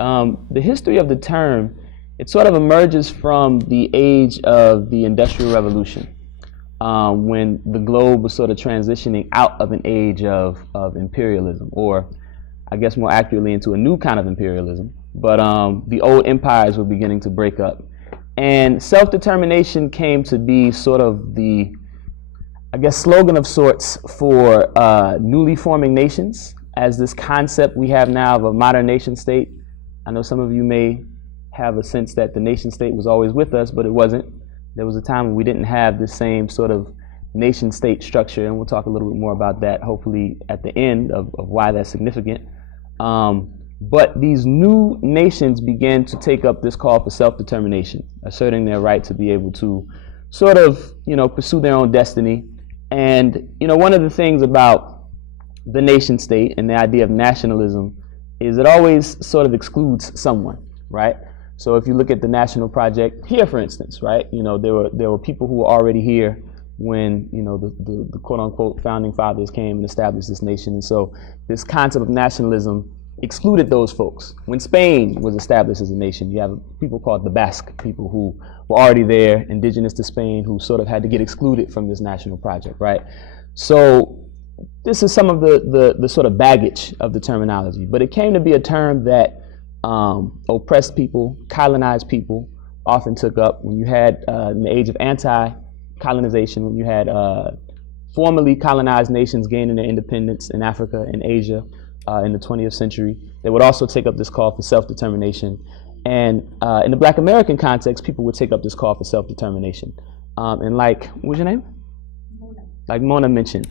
The history of the term, it sort of emerges from the age of the Industrial Revolution, when the globe was sort of transitioning out of an age of imperialism, or I guess more accurately into a new kind of imperialism. But the old empires were beginning to break up. And self-determination came to be sort of the, I guess, slogan of sorts for newly forming nations, as this concept we have now of a modern nation state. I know some of you may have a sense that the nation state was always with us, but it wasn't. There was a time when we didn't have the same sort of nation state structure, and we'll talk a little bit more about that hopefully at the end of why that's significant. But these new nations began to take up this call for self-determination, asserting their right to be able to sort of, pursue their own destiny. And, one of the things about the nation state and the idea of nationalism is it always sort of excludes someone, right? So if you look at the national project here, for instance, right, there were people who were already here when, the quote-unquote founding fathers came and established this nation. And so this concept of nationalism excluded those folks. When Spain was established as a nation, you have people called the Basque people who were already there, indigenous to Spain, who sort of had to get excluded from this national project, right? So this is some of the sort of baggage of the terminology, but it came to be a term that oppressed people, colonized people often took up. When you had, in the age of anti-colonization, when you had formerly colonized nations gaining their independence in Africa and Asia, in the 20th century, they would also take up this call for self-determination. And in the Black American context, people would take up this call for self-determination. And like, what was your name? Mona. Like Mona mentioned,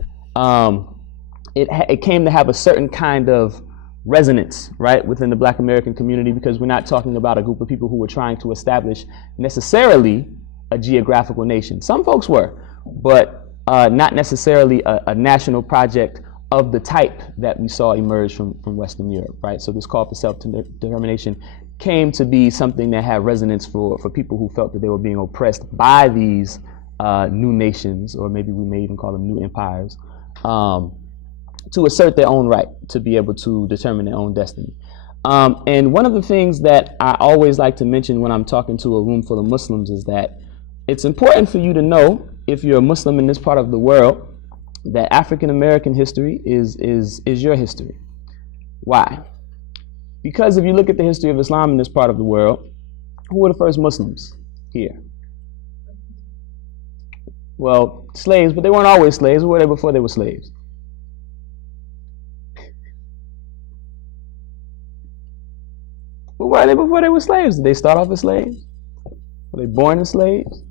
it came to have a certain kind of resonance, right, within the Black American community, because we're not talking about a group of people who were trying to establish necessarily a geographical nation. Some folks were, but not necessarily a national project of the type that we saw emerge from Western Europe, right? So this call for self-determination came to be something that had resonance for people who felt that they were being oppressed by these new nations, or maybe we may even call them new empires, to assert their own right to be able to determine their own destiny. And one of the things that I always like to mention when I'm talking to a room full of Muslims is that it's important for you to know, if you're a Muslim in this part of the world, that African American history is your history. Why? Because if you look at the history of Islam in this part of the world, who were the first Muslims here? Well, slaves, but they weren't always slaves. Who were they before they were slaves? Who were they before they were slaves? Did they start off as slaves? Were they born as slaves?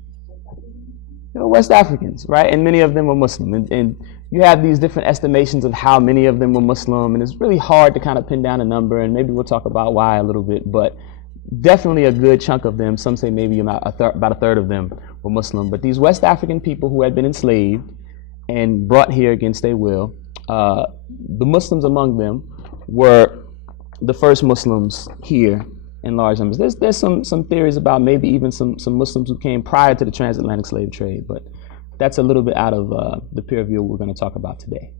They were West Africans, right? And many of them were Muslim. And you have these different estimations of how many of them were Muslim, and it's really hard to kind of pin down a number, and maybe we'll talk about why a little bit, but definitely a good chunk of them, some say maybe about a third of them were Muslim. But these West African people who had been enslaved and brought here against their will, the Muslims among them were the first Muslims here in large numbers. There's some theories about maybe even some Muslims who came prior to the transatlantic slave trade, but that's a little bit out of the purview we're going to talk about today.